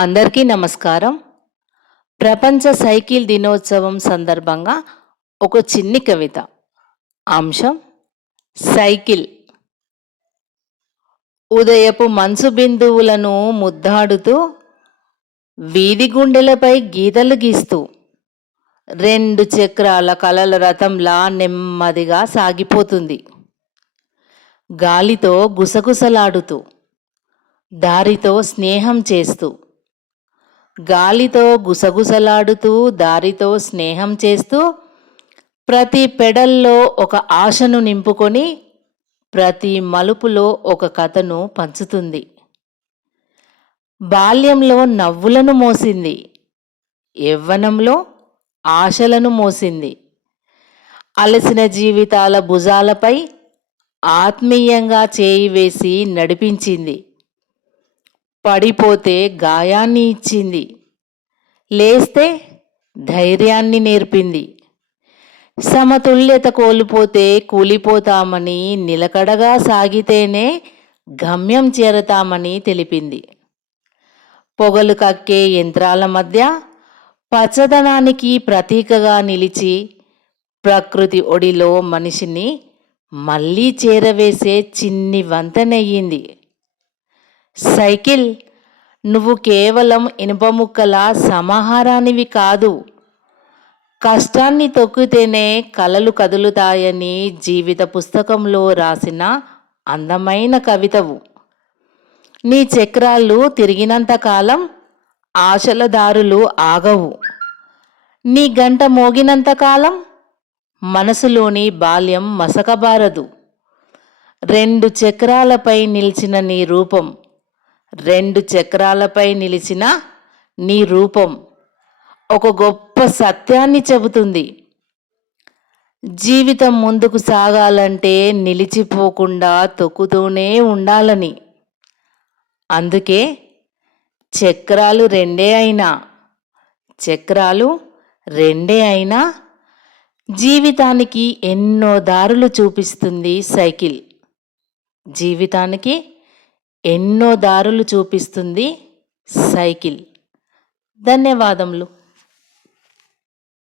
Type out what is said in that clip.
అందరికీ నమస్కారం. ప్రపంచ సైకిల్ దినోత్సవం సందర్భంగా ఒక చిన్ని కవిత. అంశం సైకిల్. ఉదయపు మంచు బిందువులను ముద్దాడుతూ వీధి గుండెలపై గీతలు గీస్తూ 2 చక్రాల కలల రథంలా నెమ్మదిగా సాగిపోతుంది. గాలితో గుసగుసలాడుతూ, దారితో స్నేహం చేస్తూ, గాలితో గుసగుసలాడుతూ దారితో స్నేహం చేస్తూ, ప్రతి పెడల్లో ఒక ఆశను నింపుకొని ప్రతి మలుపులో ఒక కథను పంచుతుంది. బాల్యంలో నవ్వులను మోసింది, యవ్వనంలో ఆశలను మోసింది. అలసిన జీవితాల భుజాలపై ఆత్మీయంగా చేయి వేసి నడిపించింది. పడిపోతే గాయాన్ని ఇచ్చింది, లేస్తే ధైర్యాన్ని నేర్పింది. సమతుల్యత కోల్పోతే కూలిపోతామని, నిలకడగా సాగితేనే గమ్యం చేరతామని తెలిపింది. పొగలు కక్కే యంత్రాల మధ్య పచ్చదనానికి ప్రతీకగా నిలిచి ప్రకృతి ఒడిలో మనిషిని మళ్ళీ చేరవేసే చిన్ని వంతెనయ్యింది. సైకిల్, నువ్వు కేవలం ఇనుపముక్కల సమాహారానివి కాదు. కష్టాన్ని తొక్కితేనే కలలు కదులుతాయని జీవిత పుస్తకంలో రాసిన అందమైన కవితవు. నీ చక్రాలు తిరిగినంతకాలం ఆశల దారులు ఆగవు. నీ గంట మోగినంతకాలం మనసులోని బాల్యం మసకబారదు. 2 చక్రాలపై నిలిచిన నీ రూపం, 2 చక్రాలపై నిలిచిన నీ రూపం ఒక గొప్ప సత్యాన్ని చెబుతుంది. జీవితం ముందుకు సాగాలంటే నిలిచిపోకుండా తొక్కుతూనే ఉండాలని. అందుకే చక్రాలు రెండే అయినా జీవితానికి ఎన్నో దారులు చూపిస్తుంది సైకిల్. జీవితానికి ఎన్నో దారులు చూపిస్తుంది సైకిల్. ధన్యవాదములు.